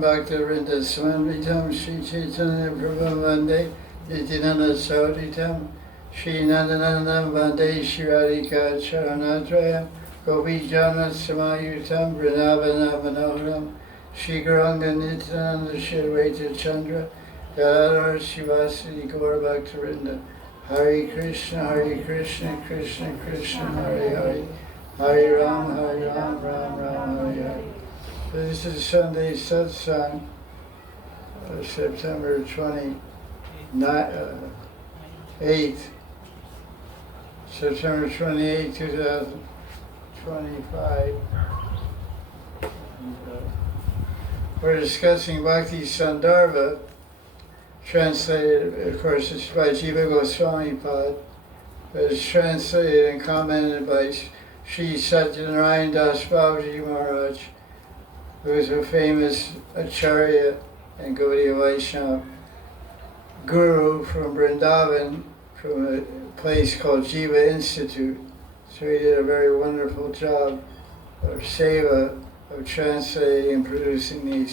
Bhakti Sandarbha Sri Chaitanya Prabhu Vande Nityananda Sauritam Sri Nandananda Vande Shri Radhika Charanatrayam Gopi Jana Samayutam Vrinavana Manoharam Shri Guranga Nityananda Shri Advaita Chandra Gadadhar Shivasati Gaur Bhaktarinda Hare Krishna Krishna Krishna Hare Hare Hare Ram Ram Ram Hare Hare. This is Sunday Satsang, September 28th, September 28, 2025. We're discussing Bhakti Sandarbha, translated, of course, it's by Jiva Goswami Pad, but it's translated and commented by Sri Satyanarayan Das Babaji Maharaj, who is a famous Acharya and Gaudiya Vaishnava guru from Vrindavan, from a place called Jiva Institute. So he did a very wonderful job of seva, of translating and producing these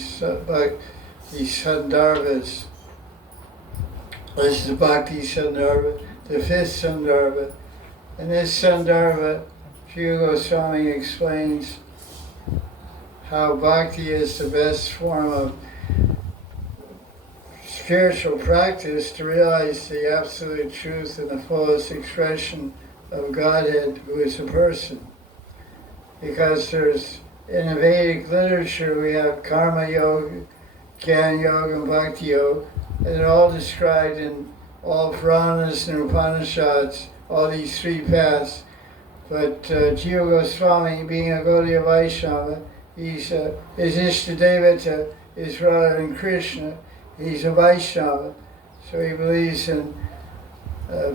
Sandarbhas. This is the Bhakti Sandarbha, the fifth Sandarbha. In this Sandarbha, Jiva Goswami explains how bhakti is the best form of spiritual practice to realize the absolute truth and the fullest expression of Godhead, who is a person. Because there's, in the Vedic literature, we have karma yoga, gyan yoga, and bhakti yoga, and they're all described in all Puranas and Upanishads, all these three paths. But Jiva Goswami, being a Gaudiya Vaishnava, his Ishtadevata is Radha and Krishna. He's a Vaishnava, so he believes in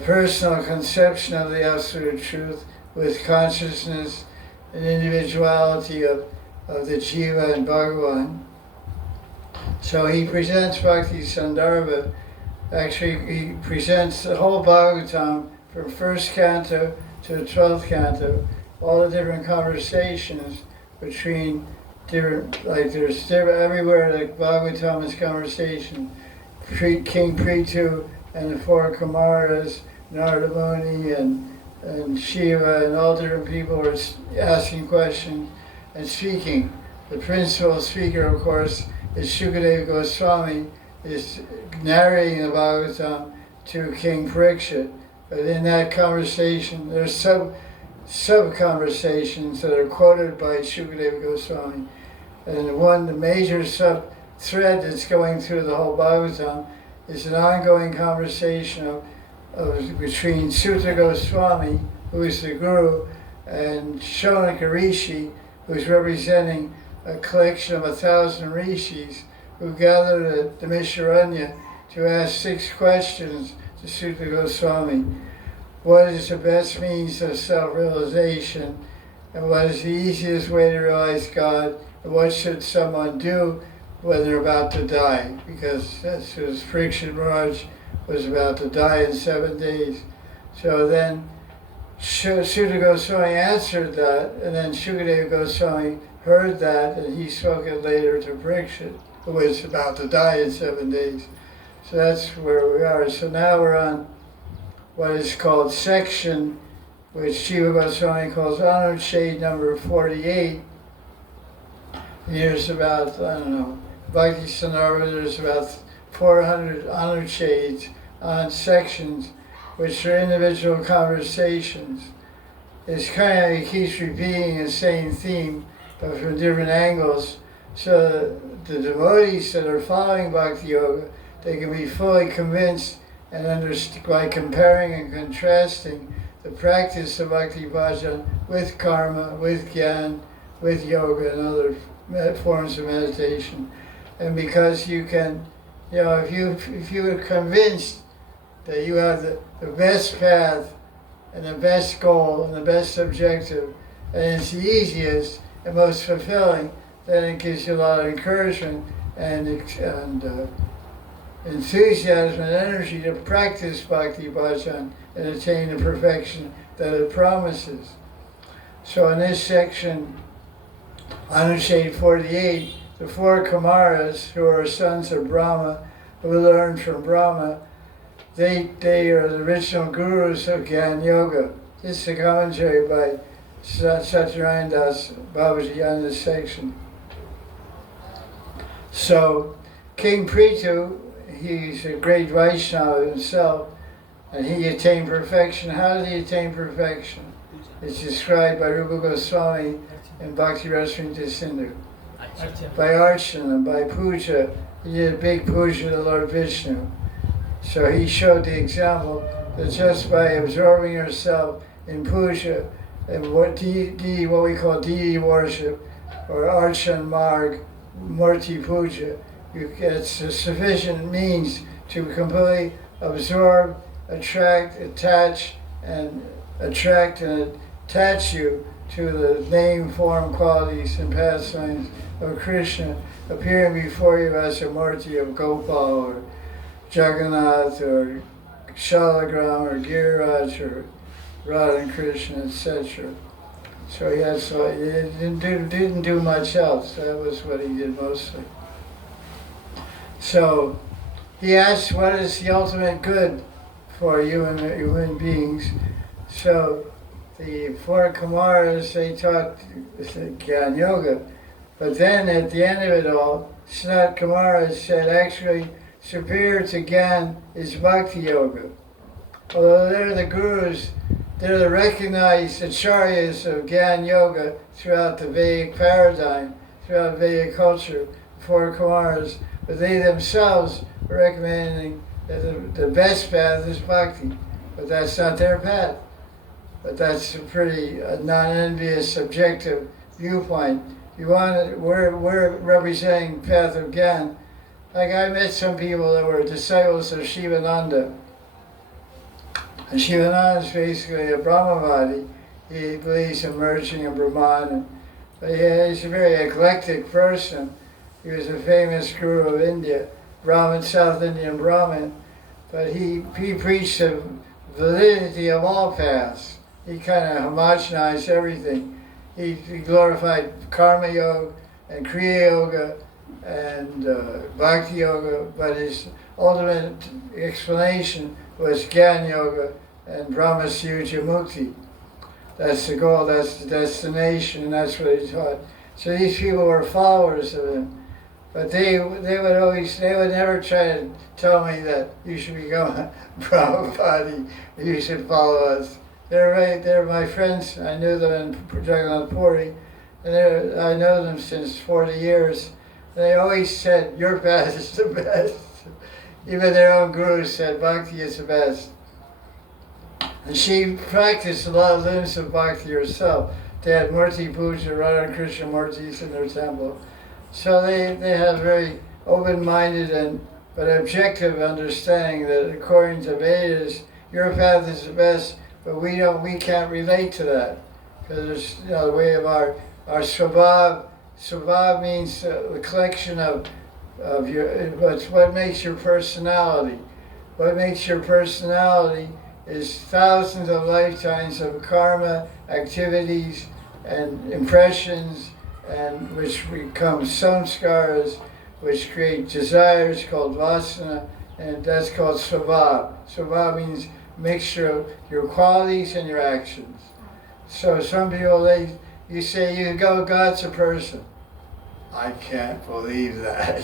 personal conception of the absolute truth with consciousness and individuality of the Jiva and Bhagavan. So he presents Bhakti Sandarbha. Actually, he presents the whole Bhagavatam from first canto to the 12th canto, all the different conversations between different, like there's different, everywhere, like Bhagavatam is conversation. King Prithu and the four Kumaras, Narada Muni and Shiva and all different people are asking questions and speaking. The principal speaker, of course, is Shukadeva Goswami, is narrating the Bhagavatam to King Parikshit. But in that conversation, there's sub-conversations that are quoted by Shukadeva Goswami. And the major sub-thread that's going through the whole Bhagavatam is an ongoing conversation between Suta Goswami, who is the guru, and Shonaka Rishi, who's representing a collection of 1,000 rishis who gathered at the Misharanya to ask 6 questions to Suta Goswami. What is the best means of self-realization? And what is the easiest way to realize God? And what should someone do when they're about to die? Because that's his Parikshit Maharaj was about to die in 7 days. So then Suta Goswami answered that, and then Shukadeva Goswami heard that, and he spoke it later to Parikshit, who was about to die in 7 days. So that's where we are. So now we're on what is called section, which Jiva Goswami calls Anushade number 48. And here's about, Bhakti Sandarbha, there's about 400 Anushades on sections, which are individual conversations. It's kind of, he keeps repeating the same theme, but from different angles. So the devotees that are following Bhakti Yoga, they can be fully convinced and understand by comparing and contrasting the practice of Bhakti Bhajan with karma, with gyan, with yoga and other forms of meditation. And because you can, if you are convinced that you have the best path and the best goal and the best objective, and it's the easiest and most fulfilling, then it gives you a lot of encouragement and enthusiasm and energy to practice Bhakti Bhajan and attain the perfection that it promises. So in this section, Anushade 48, the four Kumaras, who are sons of Brahma, who learned from Brahma, they are the original gurus of Gyan Yoga. This is a commentary by Satyanarayana Das Babaji on this section. So, King Prithu, he's a great Vaishnava himself, and he attained perfection. How did he attain perfection? It's described by Rupa Goswami in Bhakti Rasamrita Sindhu. By Archana, by Puja. He did a big puja to Lord Vishnu. So he showed the example that just by absorbing yourself in puja and what we call deity worship, or Archan Marg, Murti Puja, it's a sufficient means to completely absorb, attach and attach you to the name, form, qualities, and pastimes of Krishna, appearing before you as a Murti of Gopal or Jagannath or Shalagram or Giriraj or Radha and Krishna, etc. So he didn't do much else. That was what he did mostly. So he asked, what is the ultimate good for human beings? So the four Kumaras, they taught Gyan Yoga. But then at the end of it all, Sanat Kumara said actually superior to Gyan is Bhakti Yoga. Although they're the gurus, they're the recognized acharyas of Gyan Yoga throughout the Vedic paradigm, throughout Vedic culture, four Kumaras, but they themselves are recommending that the best path is Bhakti. But that's not their path. But that's a pretty non-envious, subjective viewpoint. We're representing path of Gyan. Like I met some people that were disciples of Shivananda. And Shivananda is basically a Brahmavadi. He believes in merging in Brahman. But he's a very eclectic person. He was a famous guru of India, Brahmin, South Indian Brahmin. But he preached the validity of all paths. He kind of homogenized everything. He glorified Karma Yoga and Kriya Yoga and Bhakti Yoga, but his ultimate explanation was Gyan Yoga and Brahmasyuja Mukti. That's the goal, that's the destination, and that's what he taught. So these people were followers of him. But they would never try to tell me that you should become a Brahmavadi, you should follow us. They're my friends. I knew them in Jagannath Puri, and I know them since 40 years. They always said, your path is the best. Even their own guru said, Bhakti is the best. And she practiced a lot of limbs of Bhakti herself. They had Murti Puja, Radha and Krishna Murtis in their temple. So they had very open-minded but objective understanding that according to Vedas, your path is the best. But we can't relate to that, because there's the way of our svabhav. Svabhav means the collection of your what makes your personality. What makes your personality is thousands of lifetimes of karma, activities, and impressions, and which become samskaras, which create desires called vasana, and that's called svabhav. Svabhav means mixture of your qualities and your actions. So some people, you say, God's a person. I can't believe that.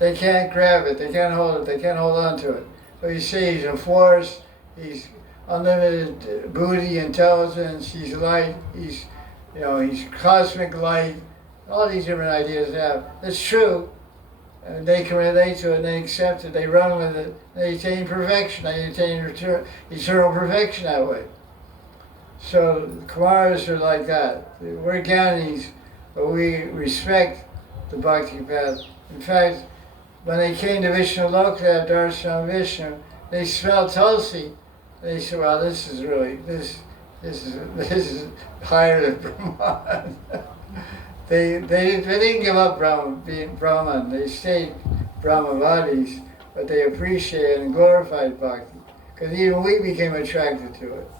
They can't grab it, they can't hold it, they can't hold on to it. But you say he's a force, he's unlimited buddhi, intelligence, he's light, he's cosmic light, all these different ideas they have. It's true. And they can relate to it, and they accept it, they run with it, they attain perfection, they attain eternal perfection that way. So the Kumaras are like that. We're Gyanis, but we respect the Bhakti path. In fact, when they came to Vishnu Loka after Darshan Vishnu, they smelled Tulsi. They said, well, this is higher than Brahman. They didn't give up being Brahman. They stayed Brahmavadis, but they appreciated and glorified Bhakti, because even we became attracted to it.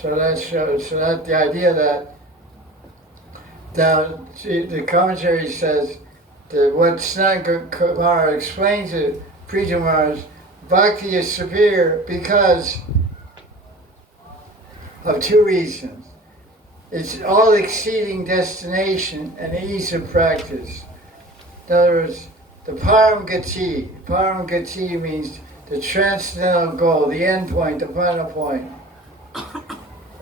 So that shows. So that the idea that Now, the commentary says that what Sanatana Kumara explained to Preeta Maharaj, Bhakti is superior because of two reasons. It's all exceeding destination and ease of practice. In other words, the Param Gati means the transcendental goal, the end point, the final point.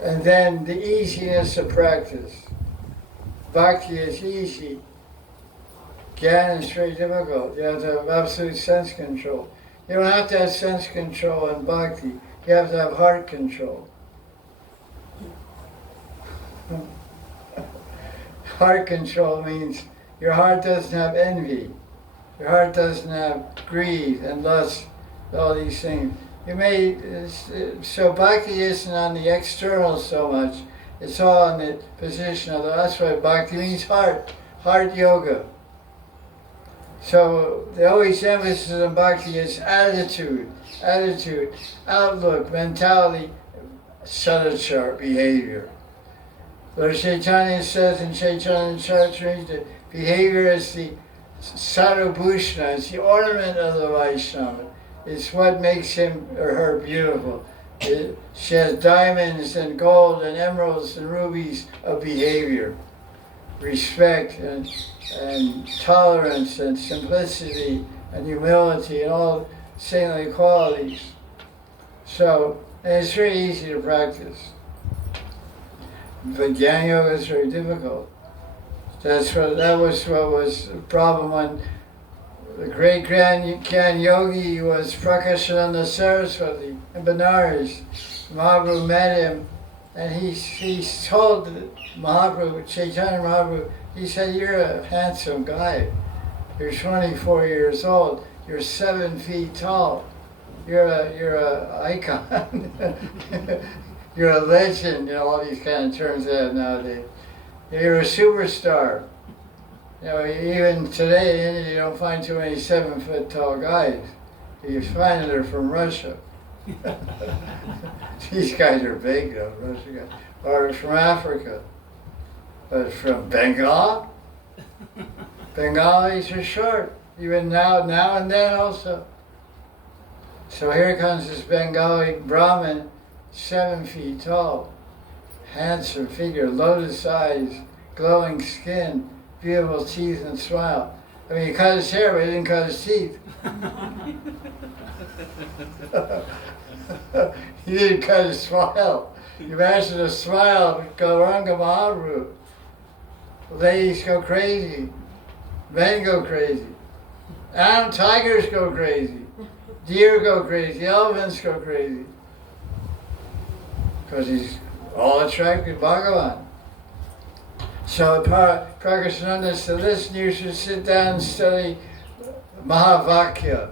And then the easiness of practice. Bhakti is easy. Gyan is very difficult. You have to have absolute sense control. You don't have to have sense control in Bhakti. You have to have heart control. Heart control means your heart doesn't have envy. Your heart doesn't have greed and lust, all these things. So Bhakti isn't on the external so much. It's all on the position of that's why Bhakti means heart yoga. So the always emphasis on Bhakti is attitude, outlook, mentality, sadhana, behavior. Lord Caitanya says in Caitanya Charitamrita that behavior is the sarabhushana, it's the ornament of the Vaishnava. It's what makes him or her beautiful. She has diamonds and gold and emeralds and rubies of behavior, respect and tolerance and simplicity and humility and all saintly qualities. So, and it's very easy to practice. But Gyan Yoga is very difficult. That was what was the problem when the great Gyan Yogi was Prakashananda Saraswati in Benares. Mahaprabhu met him and he told Mahaprabhu, Chaitanya Mahaprabhu, he said, "You're a handsome guy. You're 24 years old. You're 7 feet tall. You're a icon. You're a legend." You know, all these kind of terms they have nowadays. You're a superstar. You know, even today in India, you don't find too many 7 foot tall guys. You find they're from Russia. These guys are big, though, Russian guys. Or from Africa. But from Bengal? Bengalis are short. Even now and then also. So here comes this Bengali Brahmin, 7 feet tall, handsome figure, lotus eyes, glowing skin, beautiful teeth and smile. I mean, he cut his hair, but he didn't cut his teeth. He didn't cut his smile. You imagine a smile of Gauranga Mahaprabhu. Ladies go crazy. Men go crazy. Tigers go crazy. Deer go crazy. Elephants go crazy. Because he's all attracted Bhagavan. So Prakashananda said, "Listen, you should sit down and study Mahavakya.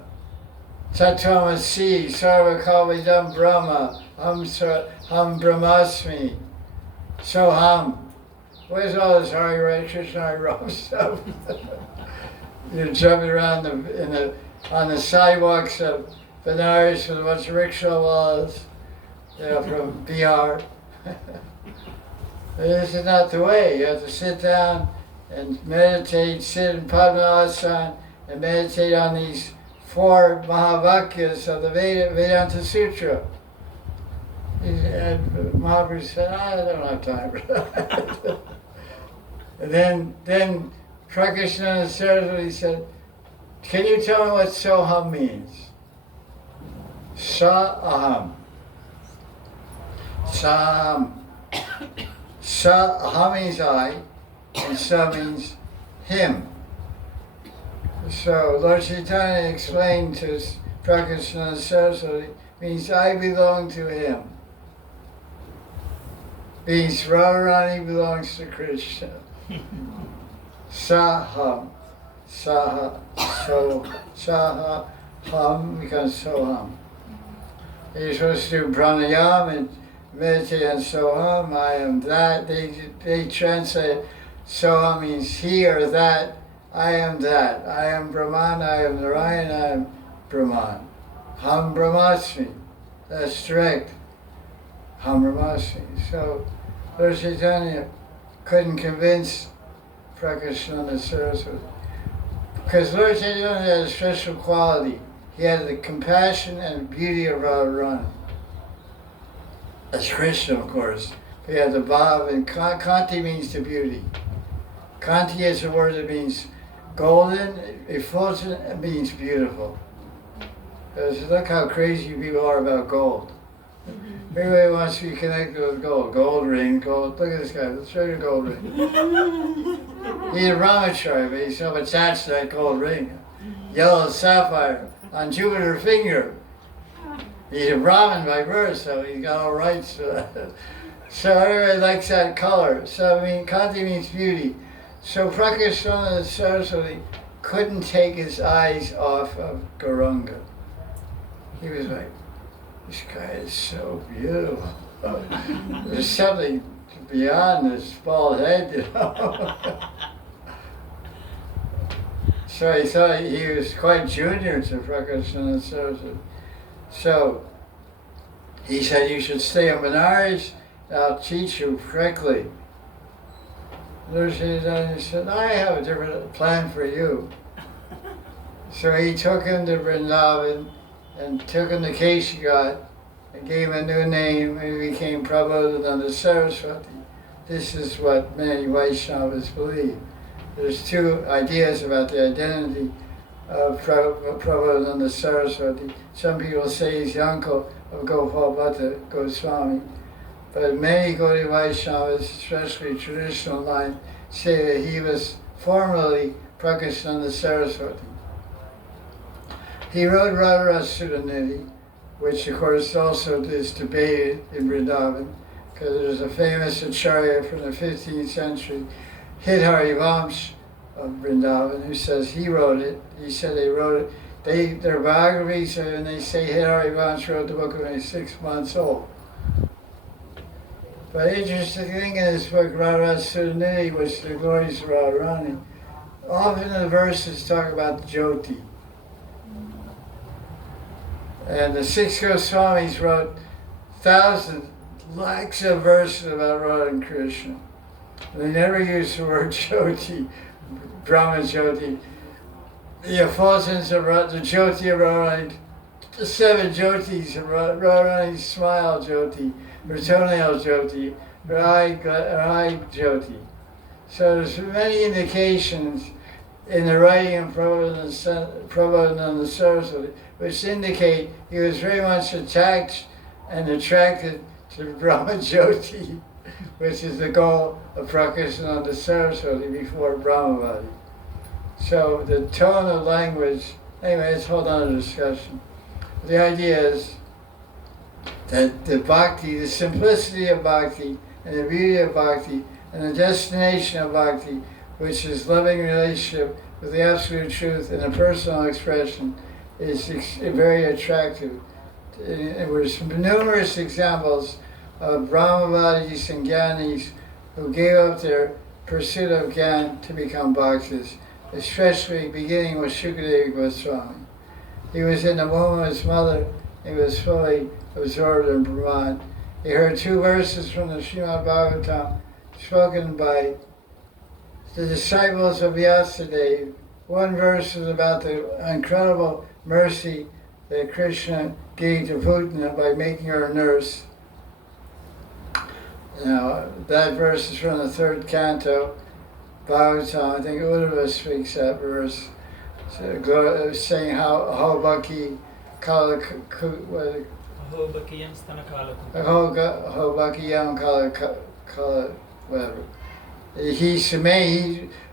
Tattvamasi, Sarvakavidam Brahma, Ham Brahmasmi, Soham." Where's all this Hare Krishna, Hare Ram stuff? You're jumping around on the sidewalks of Benares with a bunch of rickshaw from Bihar. This is not the way. You have to sit down and meditate, sit in Padmasana and meditate on these 4 Mahavakyas of the Vedanta Sutra. And Mahaprabhu said, "I don't have time for that." And then Prakashananda Saraswati said, "Can you tell me what Soham means?" Sa-aham. Sa-aham. Sa-aham means I, and Sa means him. So Lord Chaitanya explained to Prakashananda Saraswati, means I belong to him. Means Radharani belongs to Krishna. Saham. Saha. So Saha. Ham becomes Soham. You're supposed to do pranayama and meditate on Soham. I am that. They translate Soham means he or that. I am that. I am Brahman. I am Narayan. I am Brahman. Ham Brahmasmi. That's direct. Ham Brahmasmi. So Lord Chaitanya couldn't convince Prakashananda Saraswati. Because Lord Chaitanya had a special quality. He had the compassion and beauty of Radharani. That's Krishna, of course. He had the Bhav, and Kanti means the beauty. Kanti is a word that means golden, effulgent, it means beautiful. Because look how crazy people are about gold. Everybody wants to be connected with gold. Gold ring, gold. Look at this guy. Let's show you a gold ring. He's a brahmachari, but he's so attached to that gold ring. Yellow sapphire on Jupiter's finger. He's a Brahmin by birth, so he's got all rights to that. So everybody likes that color. So I mean, Kanti means beauty. So Prakashananda Saraswati couldn't take his eyes off of Gauranga. He was like, this guy is so beautiful. There's something beyond this bald head, you know. So he thought he was quite junior to Prakashananda Saraswati. So he said, you should stay in Benares, I'll teach you correctly. He said, I have a different plan for you. So he took him to Vrindavan and took him to Keshigat and gave him a new name, and he became Prabodhananda Saraswati. This is what many Vaishnavas believe. There's two ideas about the identity of Prabodhananda Saraswati. Some people say he's the uncle of Gopal Goswami, but many Gaudiya Vaishnavas, especially traditional line, say that he was formerly Prakashananda Saraswati. He wrote Radharasa Sudhanidhi, which of course also is debated in Vrindavan, because there's a famous acharya from the 15th century, Hidhari Vamsh of Vrindavan, who says he wrote it. He said they wrote it. Their biographies, and they say Hidhari Vamsh wrote the book when he was 6 months old. But interesting thing in this book, Radharasa Sudhanidhi, which is the glories of Radharani, often the verses talk about Jyoti. And the 6 Goswamis wrote thousands, lakhs of verses about Radha and Krishna. They never used the word Jyoti, Brahma Jyoti. The effulgence of the Jyoti of Radharani, the 7 Jyotis of Radharani's smile Jyoti, her toenail Jyoti, her eye Jyoti. So there's many indications in the writing of Prabodhananda Saraswati, which indicate he was very much attached and attracted to Brahma Jyoti, which is the goal of Prakashananda Saraswati before Brahmavadi. So the tone of language, anyway, it's a whole other discussion. The idea is that the bhakti, the simplicity of bhakti, and the beauty of bhakti, and the destination of bhakti, which is loving relationship with the absolute truth and a personal expression, is very attractive. There were numerous examples of Brahmavadis and Gyanis who gave up their pursuit of Gyan to become bhaktas, especially beginning with Sukadeva Goswami. He was in the womb of his mother. He was fully absorbed in Brahman. He heard 2 verses from the Srimad Bhagavatam spoken by the disciples of Vyasadeva. One verse is about the incredible mercy that Krishna gave to Putana by making her a nurse. Now, that verse is from the 3rd canto, Bhagavatam. I think Uddhava speaks that verse, saying how Bhakti Kala Ahobakiyam stana Kala, whatever.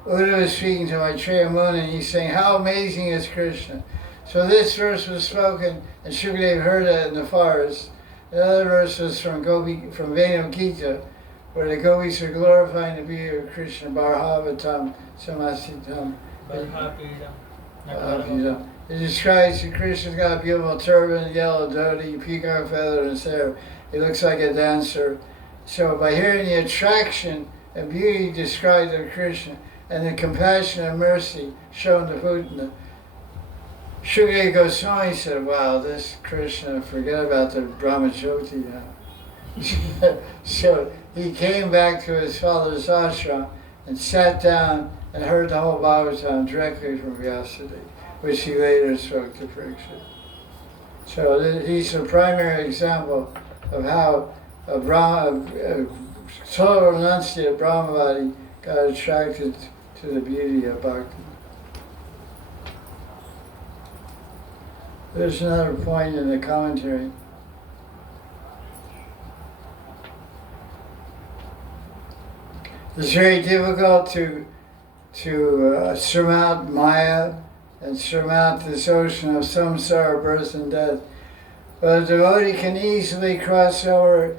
Uddhava is speaking to Maitreya Muni, and he's saying, how amazing is Krishna. So this verse was spoken, and Shukadeva heard it in the forest. The other verse was from Venu Gita, where the gopis are glorifying the beauty of Krishna, Bharhavatam, Samasitam. It describes that Krishna's got a beautiful turban, yellow dhoti, peacock feather in his hair. He looks like a dancer. So by hearing the attraction and beauty described of Krishna and the compassion and mercy shown to Putana, Sri Goswami said, wow, this Krishna, forget about the Brahmajyoti now. So he came back to his father's ashram and sat down and heard the whole Bhagavatam directly from Vyasadeva, which he later spoke to Parikshit. So he's a primary example of how a total renunciate Brahmavadi got attracted to the beauty of bhakti. There's another point in the commentary. It's very difficult to surmount Maya and surmount this ocean of samsara, birth and death. But a devotee can easily cross over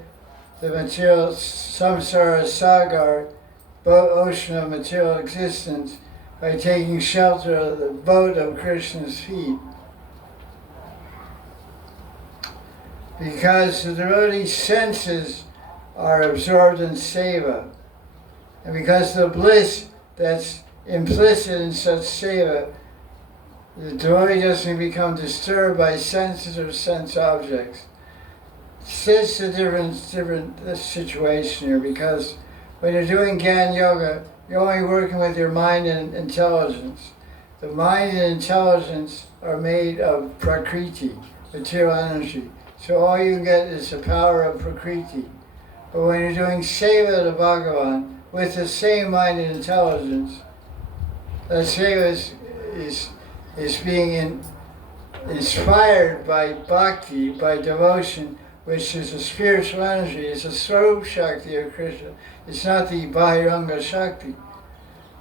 the material samsara sagar, ocean of material existence, by taking shelter of the boat of Krishna's feet. Because the devotee's senses are absorbed in seva, and because the bliss that's implicit in such seva, the devotee doesn't become disturbed by senses or sense objects. It's just a different situation here, because when you're doing gyan yoga, you're only working with your mind and intelligence. The mind and intelligence are made of prakriti, material energy. So all you get is the power of prakriti. But when you're doing seva to Bhagavan with the same mind and intelligence, that seva is being inspired by bhakti, by devotion, which is a spiritual energy. It's a Swarup Shakti of Krishna. It's not the Bahiranga Shakti.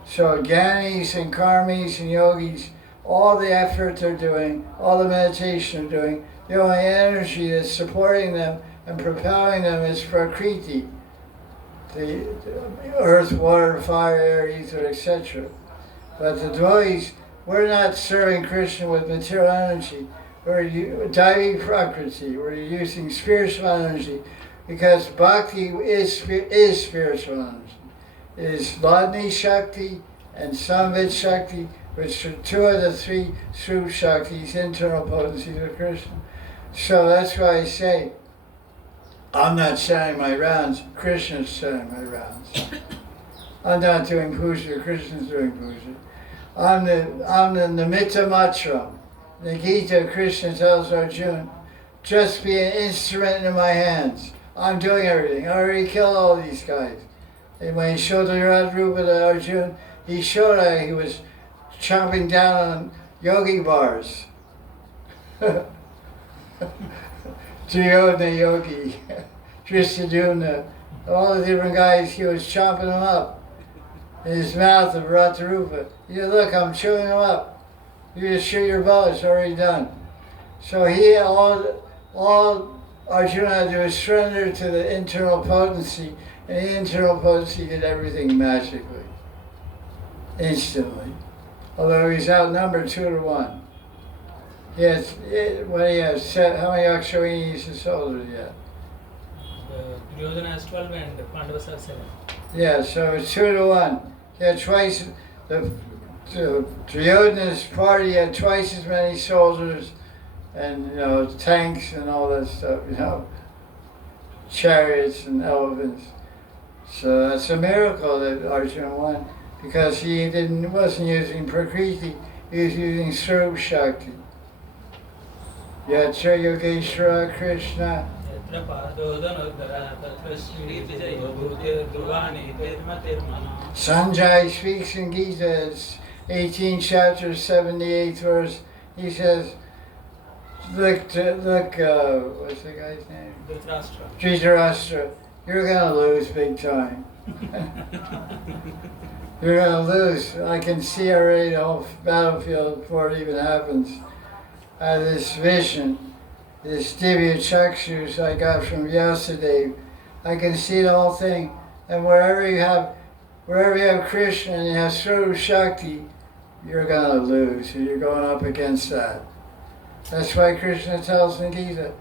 So Gyanis and Karmis and Yogis, all the effort they're doing, all the meditation they're doing, the only energy that's supporting them and propelling them is Prakriti, the earth, water, fire, air, ether, etc. But the devotees, we're not serving Krishna with material energy. We're diving Prakriti. We're using spiritual energy, because Bhakti is spiritual energy. It is Ladni Shakti and Samvit Shakti, which are two of the three Srup Shaktis, internal potencies of Krishna. So that's why I say, I'm not chanting my rounds, Krishna's chanting my rounds. I'm not doing puja, Krishna's doing puja. I'm the Nimitta Matra. The Gita, Krishna tells Arjuna, just be an instrument in my hands. I'm doing everything. I already killed all these guys. And when he showed the Rupa to Arjuna, he showed how he was chomping down on yogi bars. Duryodhana yogi, Drishtadyumna, all the different guys, he was chomping them up in his mouth of Ratarupa. You look, I'm chewing them up. You just shoot your bow, it's already done. So all Arjuna had to do is surrender to the internal potency, and the internal potency did everything magically, instantly. Although he's outnumbered 2-1. He has, what he has, how many Aksharinis and soldiers yet? Duryodhana has 12 and Pandavas have 7. Yeah, so it's 2-1. He had twice, Duryodhana's party had twice as many soldiers and, tanks and all that stuff, chariots and elephants. So that's a miracle that Arjuna won, because he wasn't using Prakriti, he was using Swarup Shakti. Yatra Yogeshwara Krishna. Sanjay speaks in Gita, 18 chapters, 78th verse. He says, look, what's the guy's name? Dhritarashtra. You're going to lose big time. You're going to lose. I can see already the whole battlefield before it even happens. I have this vision, this Divya Chakshus I got from Vyasadeva. I can see the whole thing. And wherever you have Krishna and you have Swarup Shakti, you're going to lose. You're going up against that. That's why Krishna tells in Gita,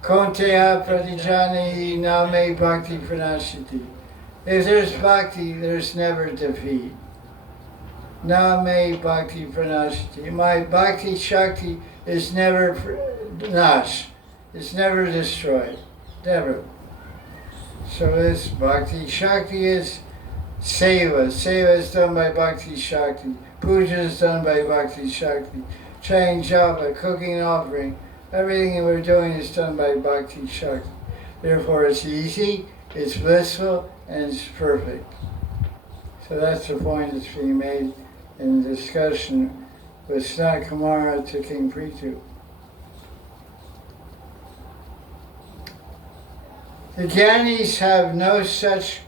Konteya pratijani name bhakti pranashiti. If there's bhakti, there's never defeat. Name bhakti pranashiti. My bhakti shakti is never nash. It's never destroyed. Never. So this bhakti shakti is Seva. Seva is done by Bhakti Shakti. Puja is done by Bhakti Shakti. Chaying japa, cooking and offering, everything we're doing is done by Bhakti Shakti. Therefore it's easy, it's blissful, and it's perfect. So that's the point that's being made in the discussion with Sanat Kumara to King Prithu. The Gyanis have no such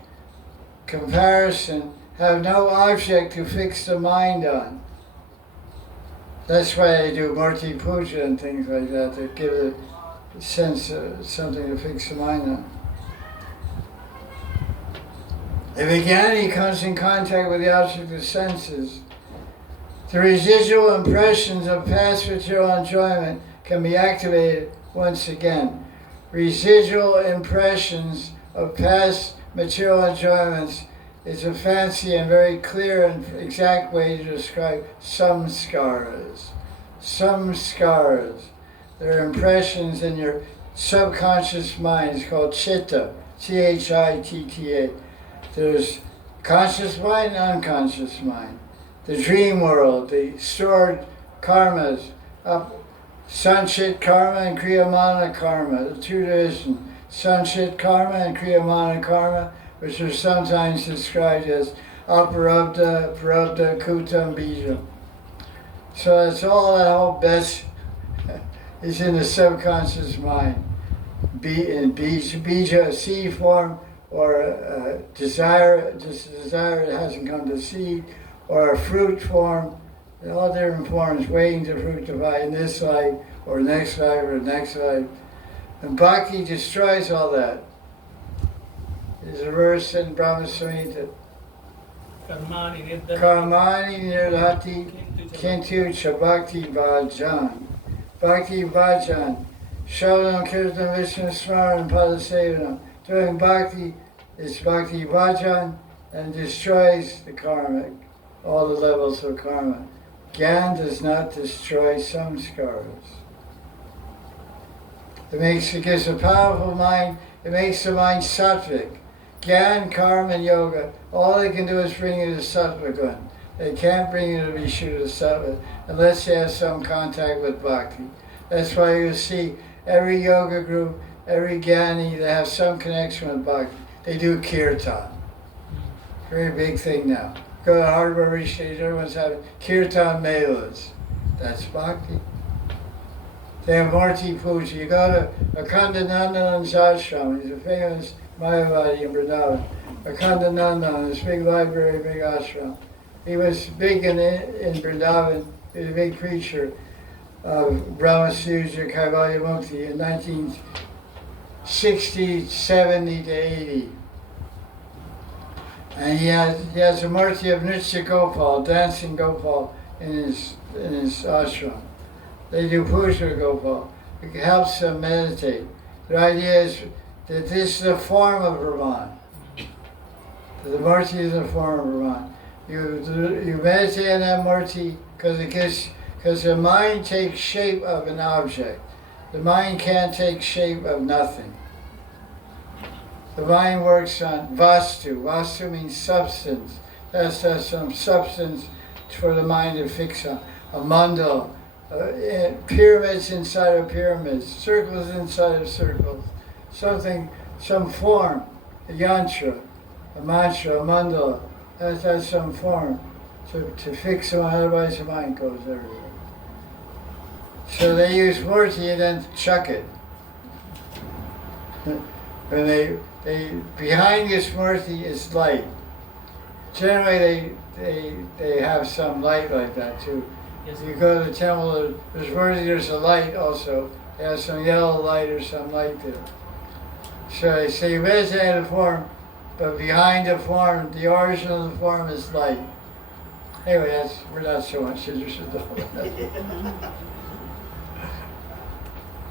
comparison, have no object to fix the mind on. That's why they do Murti Puja and things like that, to give it a sense of something to fix the mind on. If a Jnani comes in contact with the object of senses, the residual impressions of past material enjoyment can be activated once again. Residual impressions of past material enjoyments is a fancy and very clear and exact way to describe samskaras. Samskaras. They're impressions in your subconscious mind. It's called chitta, Chitta. There's conscious mind and unconscious mind. The dream world, the stored karmas, Sanchit karma and Kriyamana karma, the two divisions. Sanchit karma and Kriyamana karma, which are sometimes described as aparabdha, prabdha, kutam, bija. So it's all that whole best is in the subconscious mind. Bija, seed form, or desire, just a desire that hasn't come to seed, or a fruit form, all different forms waiting to fructify in this life, or next life, or next life. And Bhakti destroys all that. There's a verse in Brahma Samhita. Karmani nirdhati kintu cha bhakti bhajan. Bhakti bhajan. Shravanam kirtan vishnu smaran padasevanam. Doing bhakti is bhakti bhajan and destroys the karma, all the levels of karma. Gyan does not destroy samskaras. It gives a powerful mind, it makes the mind sattvic. Gyan, karma, and yoga, all they can do is bring you to sattva gun. They can't bring you to Vishuddha sattva unless you have some contact with bhakti. That's why you see every yoga group, every Gyani, they have some connection with bhakti. They do kirtan. Very big thing now. Go to Hardware Rishikesh, everyone's having kirtan melas. That's bhakti. They have Murti Puja. You go to Akhandanandan's ashram. He's a famous Mayavadi in Vrindavan. Akhandanandan, this big library, big ashram. He was big in Vrindavan. He was a big preacher of Brahma Suja Kaivalya Mukti in 1960, 70 to 80. And he has a Murti of Nritya Gopal, dancing Gopal in his ashram. They do puja with Gopal. It helps them meditate. The idea is that this is a form of Brahman. The Murti is a form of Brahman. You meditate on that Murti because the mind takes shape of an object. The mind can't take shape of nothing. The mind works on vastu. Vastu means substance. That's some substance for the mind to fix on. A mandala, pyramids inside of pyramids, circles inside of circles. Something, some form, a yantra, a mantra, a mandala. That's some form to fix the mind, otherwise the mind goes everywhere. So they use Murti and then chuck it. When they behind this Murti is light. Generally they have some light like that too. Yes. You go to the temple, there's Murti, there's a light also. They have some yellow light or some light there. So you meditate the form, but behind the form, the origin of the form is light. Anyway, we're not so much interested in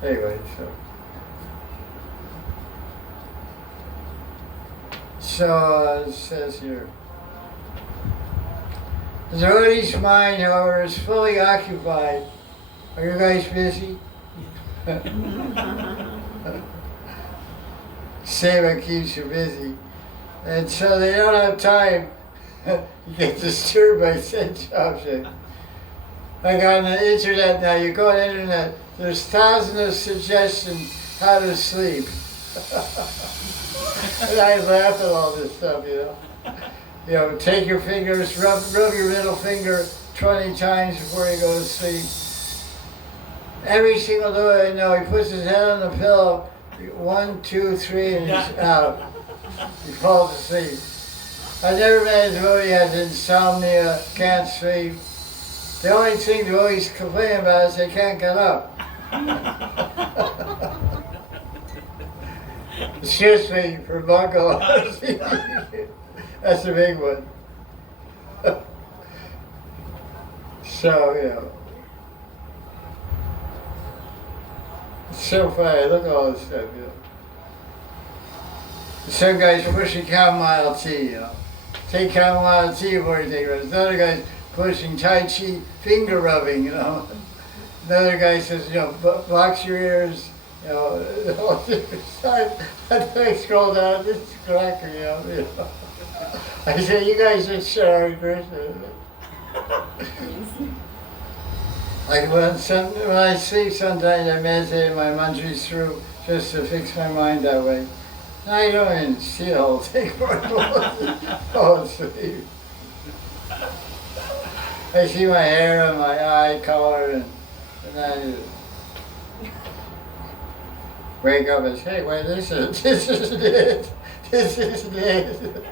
Anyway, so it says here, the devotee's mind, however, is fully occupied. Are you guys busy? Seva keeps you busy. And so they don't have time. You get disturbed by sense objects. Like on the internet now, you go on the internet, there's thousands of suggestions how to sleep. And I laugh at all this stuff, you know. You know, take your fingers, rub your middle finger 20 times before you go to sleep. Every single day I know, he puts his head on the pillow, 1, 2, 3, and he's out. He falls asleep. I've never met a devotee who has insomnia, can't sleep. The only thing devotees complain about is they can't get up. Seriously, for Bungle, that's a big one. So, you know. It's so funny, look at all this stuff, you know. Some guy's pushing chamomile tea, you know. Take chamomile tea before you take it. Another guy's pushing Tai Chi finger rubbing, you know. Another guy says, you know, box your ears, you know. I scroll down, this is cracker, you know. I say, you guys are sorry, Krishna. Like when I sleep sometimes I meditate my mantras through just to fix my mind that way. I don't even see the whole thing for fall asleep. I see my hair and my eye color and I wake up and say, hey, wait, this is it. This is it.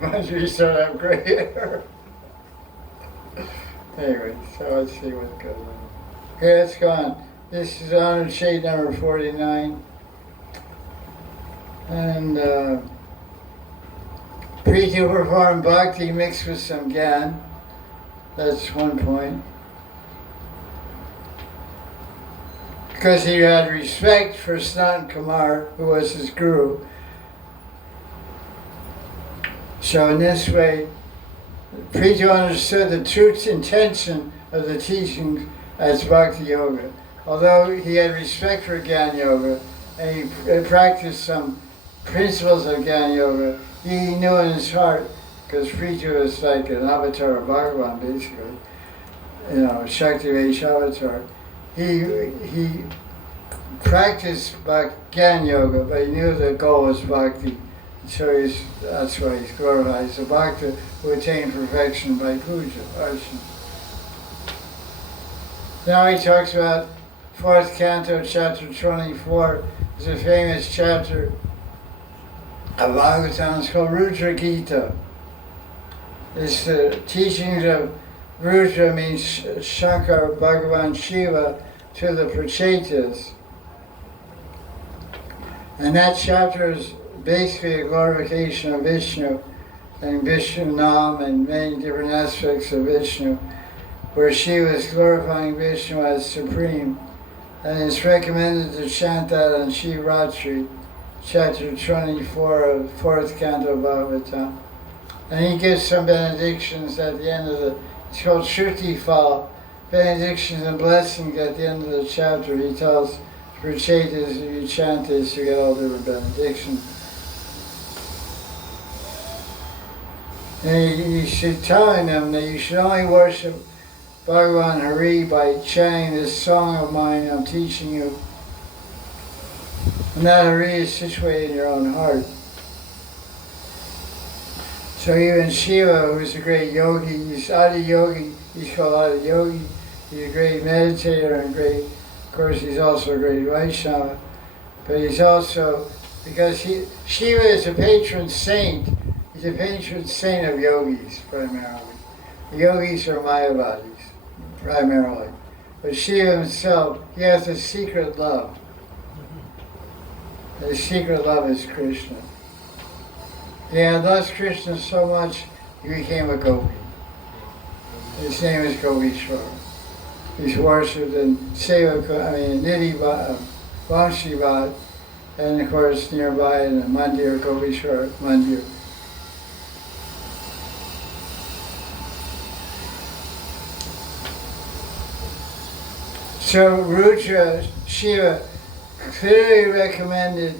Mantras don't have gray hair. Anyway, so let's see what goes on. Okay, let's go on. This is honored shade number 49. And Preeti performed bhakti mixed with some gyan. That's one point. Because he had respect for Sanatana Kumar, who was his guru. So in this way, Preeti understood the true intention of the teachings as Bhakti Yoga. Although he had respect for Gyan Yoga and he practiced some principles of Gyan Yoga, he knew in his heart, because Preeti was like an avatar of Bhagavan basically, you know, Shakti Vesh avatar. He practiced Gyan Yoga, but he knew the goal was Bhakti. So that's why he's glorified. So Bhakti who attained perfection by puja, archana. Now he talks about 4th canto, chapter 24. It's a famous chapter of Bhagavatam. It's called Rudra Gita. It's the teachings of Rudra, means Shankar, Bhagavan Shiva, to the Prachetas. And that chapter is basically a glorification of Vishnu and Vishnu Nam and many different aspects of Vishnu, where Shiva is glorifying Vishnu as supreme. And it's recommended to chant that on Shivratri, chapter 24 of 4th canto of Bhagavatam. And he gives some benedictions at the end of it's called Shruti Fal, benedictions and blessings at the end of the chapter. He tells Prachetas, if you chant this, you get all different benedictions. And he's telling them that you should only worship Bhagavan Hari by chanting this song of mine I'm teaching you. And that Hari is situated in your own heart. So even Shiva, who's a great yogi, he's Adi Yogi, he's called Adi Yogi. He's a great meditator and of course he's also a great Vaishnava. But he's also, because Shiva is a patron saint, he's a patron saint of yogis primarily. The yogis are Mayavadis primarily. But Shiva himself, he has a secret love. His secret love is Krishna. He had loves Krishna so much, he became a gopi. His name is Gopishwara. He's worshipped in Nidhi Vamshivat, and of course nearby in the Mandir, Gopishwara Mandir. So Rudra, Shiva, clearly recommended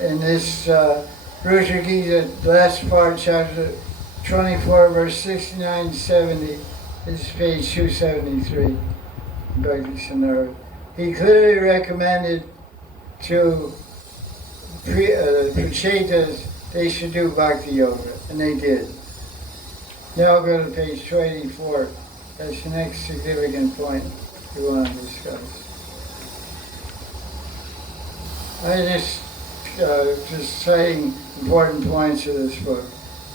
in this Rupa Gita, last part, chapter 24, verse 69-70, this is page 273, Bhakti Sandarbha. He clearly recommended to Prachetas they should do Bhakti Yoga, and they did. Now go to page 284. That's the next significant point we want to discuss. I just citing important points of this book.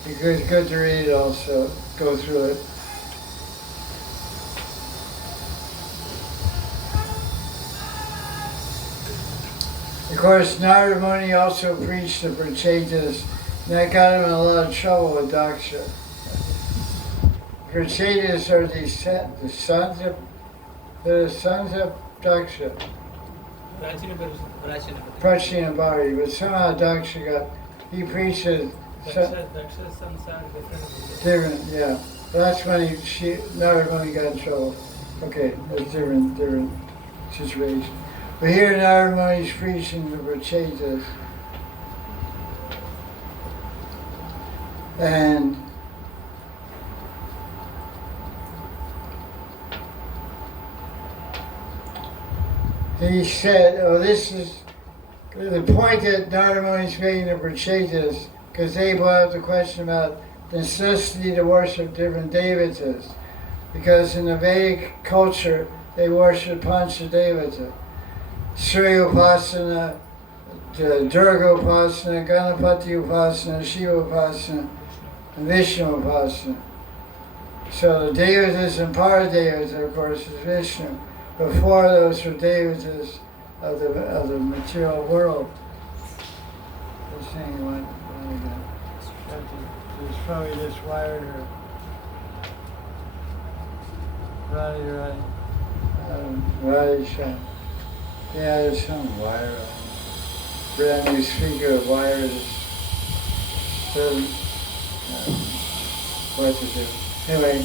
It's good to read it also, go through it. Of course, Narada Muni also preached the Prachetas, and that got him in a lot of trouble with Daksha. Prachetas are the sons of Daksha. Prachina Bhari, but somehow Daksha he preached it. Daksha's sons are different. Yeah. That's when Narada Muni got in trouble. Okay, that's different situation. But here Narada Muni's preaching the Prachetas. And he said, this is the point that Narada Muni's making the Prachetas, because they brought up the question about the necessity to worship different devatas. Because in the Vedic culture, they worship Pancha Devata. Sri Upasana, Durga Upasana, Ganapati Upasana, Shiva Upasana, and Vishnu Upasana. So the devatas and Paradevata, of course, is Vishnu. But four of those are devatas of the material world. This thing went again. There's probably this wire here. Right. Yeah, there's some wire on it. Brand new speaker wire that's still what to do. Anyway,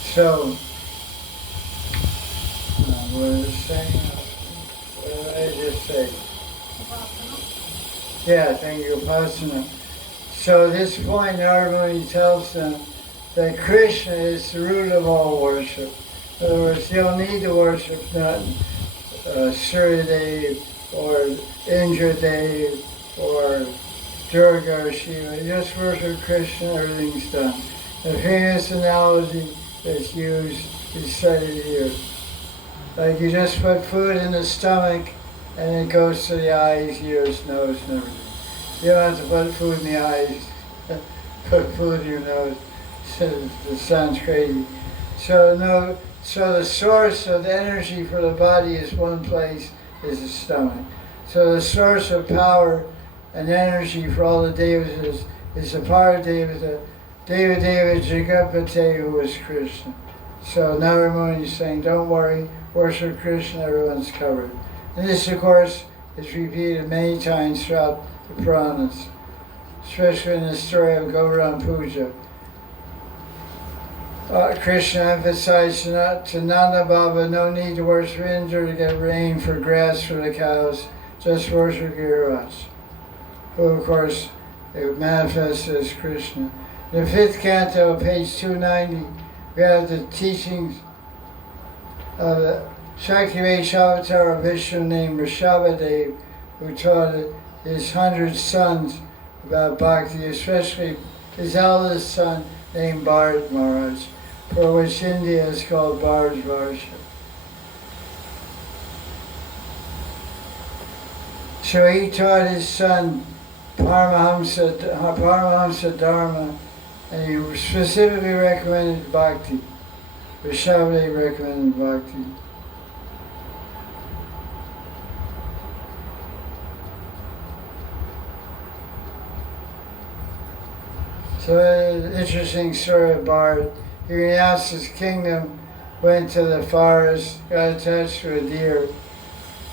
so what was I saying? What did I just say? Yeah, thank you, Upasana. So this point, Narada Muni tells them that Krishna is the root of all worship. In other words, you don't need to worship not Surya Dev or Indra Dev or Durga or Shiva. You just worship Krishna, everything's done. The famous analogy that's used is cited here. Like you just put food in the stomach and it goes to the eyes, ears, nose, and everything. You don't have to put food in the eyes, put food in your nose. It sounds crazy. So the source of the energy for the body is one place, is the stomach. So the source of power and energy for all the devatas is the Paradevata, Devadeva Jagapate, who was Krishna. So Narada Muni is saying, don't worry, worship Krishna, everyone's covered. And this, of course, is repeated many times throughout the Puranas, especially in the story of Govardhan Puja. Krishna emphasized to Nanda Baba, no need to worship Indra to get rain for grass for the cows, just worship Giriraj, who of course it manifests as Krishna. In the 5th canto, page 290, we have the teachings of the Shakti-Vesh avatar of Vishnu named Rishabhadev, who taught his 100 sons about bhakti, especially his eldest son named Bharat Maharaj, for which India is called Bharat Varsha. So he taught his son Paramahamsa Dharma, and he specifically recommended bhakti. Rishabhadev recommended bhakti. So an interesting story of Bharat. He renounced his kingdom, went to the forest, got attached to a deer,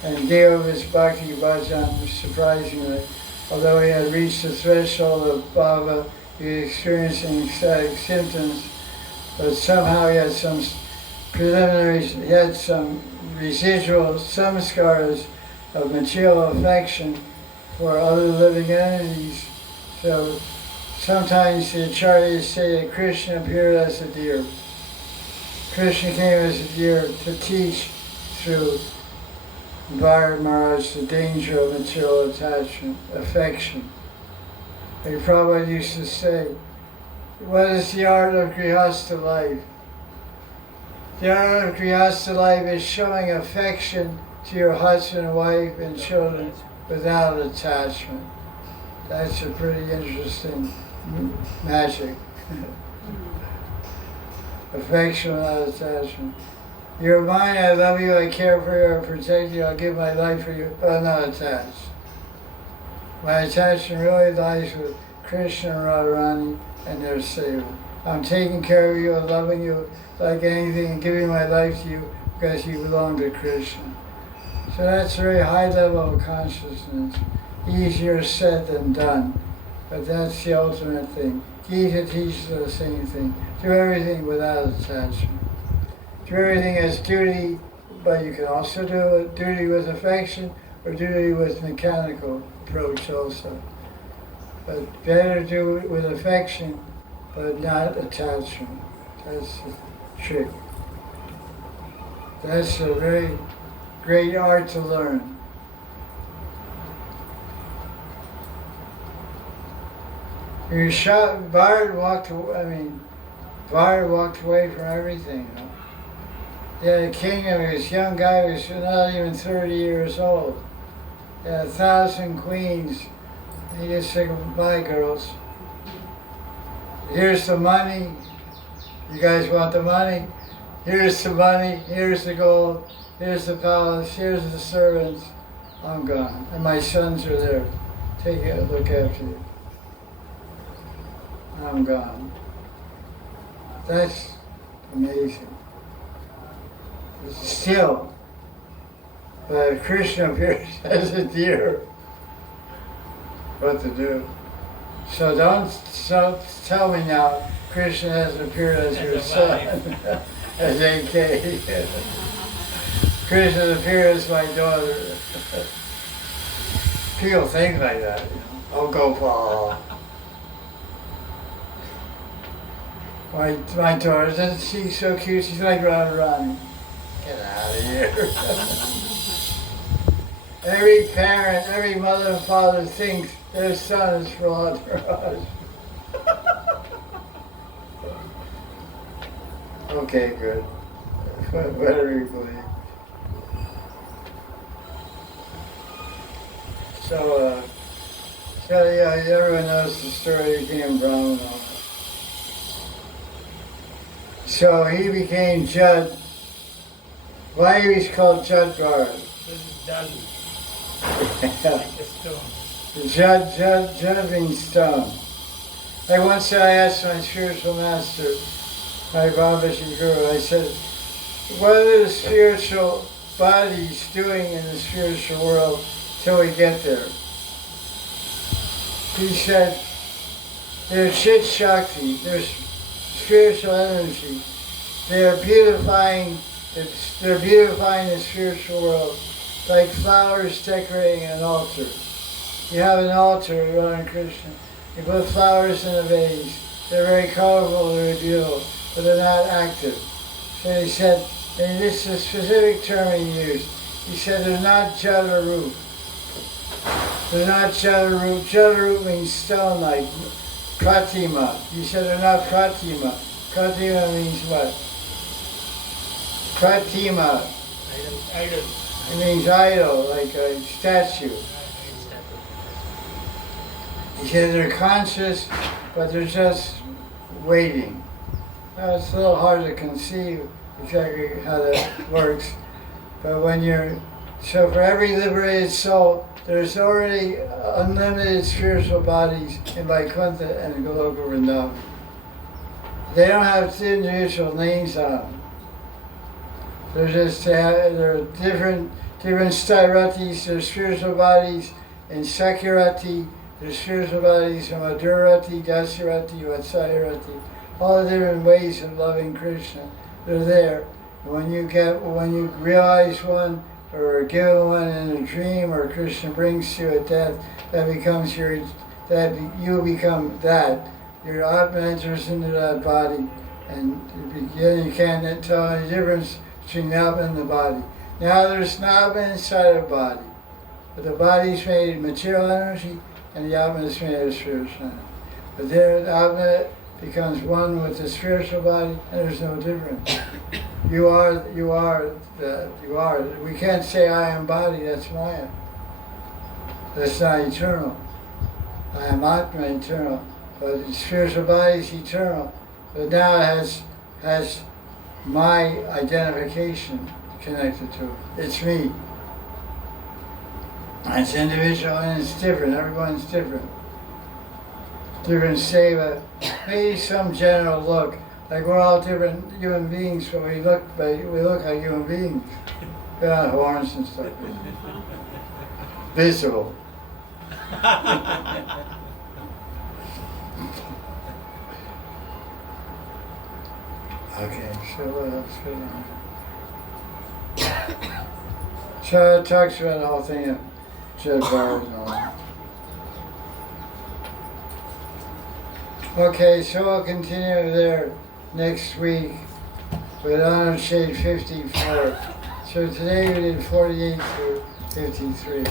and gave up his bhakti bhajan, surprisingly. Although he had reached the threshold of bhava, he was experiencing ecstatic symptoms, but somehow he had some residual samskaras of material affection, for other living entities. So sometimes the acharyas say that Krishna appeared as a deer. Krishna came as a deer to teach through Bharat Maharaj the danger of material attachment, affection. Like Prabhupada used to say, what is the art of Grihastha life? The art of Grihastha life is showing affection to your husband, wife, and children without attachment. That's a pretty interesting magic. Affection without attachment. You're mine, I love you, I care for you, I protect you, I'll give my life for you, but I'm not attached. My attachment really lies with Krishna and Radharani and their seva. I'm taking care of you, I'm loving you like anything, and giving my life to you because you belong to Krishna. So that's a very high level of consciousness. Easier said than done, but that's the ultimate thing. Gita teaches the same thing. Do everything without attachment. Do everything as duty, but you can also do duty with affection or duty with mechanical approach also. But better do it with affection, but not attachment. That's the trick. That's a very great art to learn. Bharat walked away from everything. You know? He had a kingdom, this young guy was not even 30 years old. He had 1,000 queens. He just said, bye girls. Here's the money. You guys want the money? Here's the money, here's the gold, here's the palace, here's the servants. I'm gone. And my sons are there. Take a look after you. I'm gone. That's amazing. Still, but Krishna appears as a deer. What to do? So don't tell me now Krishna has appeared as your son, as AK. Krishna appeared as my daughter. People think like that, you know. Oh, Gopal. My daughter, isn't she so cute? She's like Radharani. Get out of here. Every parent, every mother and father thinks their son is fraud for us. Okay, good. Better be believed. So yeah, everyone knows the story of King Brahma and all that. So he became Jud. Why he was called Jud Bharat? Jud means stone. Like once I asked my spiritual master, my Babaji Guru, I said, what are the spiritual bodies doing in the spiritual world till we get there? He said, they're Chit Shakti, they're spiritual energy. They're beautifying the spiritual world, like flowers decorating an altar. You have an altar around Krishna. You put flowers in a vase. They're very colorful, they're beautiful, but they're not active. So he said, and this is a specific term he used, he said they're not jada root. They're not jada root. Jada root means stone-like, pratima. He said they're not pratima. Pratima means what? Pratima. Idol. It means idol, like a statue. He said they're conscious, but they're just waiting. Now, it's a little hard to conceive exactly how that works. But so for every liberated soul, there's already unlimited spiritual bodies in Vaikuntha and Goloka Vrindavan. They don't have individual names on them. They're different stairatis, there's spiritual bodies in Sakyarati, there's spiritual bodies in Madhurati, Dasarati, Vatsayarati, all the different ways of loving Krishna. They're there. When you realize one, or given one in a dream, or Krishna brings you at death, that becomes you become that. Your Atma enters into that body, and you can't tell any difference between the Atma and the body. Now there's an Atma inside a body, but the body's made of material energy, and the Atma is made of spiritual energy. But there, the Atma becomes one with the spiritual body, and there's no difference. You are. We can't say I am body, that's Maya. That's not eternal. I am Atma, eternal. But the spiritual body is eternal. But now it has my identification connected to it. It's me. It's individual and it's different. Everyone's different. Different seva. Maybe some general look. Like we're all different human beings, but we look like human beings. We got horns and stuff. Visible. Okay, so what else? So it talks about the whole thing of Jet Bars and all that. Okay, so we'll continue there next week with Honor Shade 54. So today we did 48 through 53.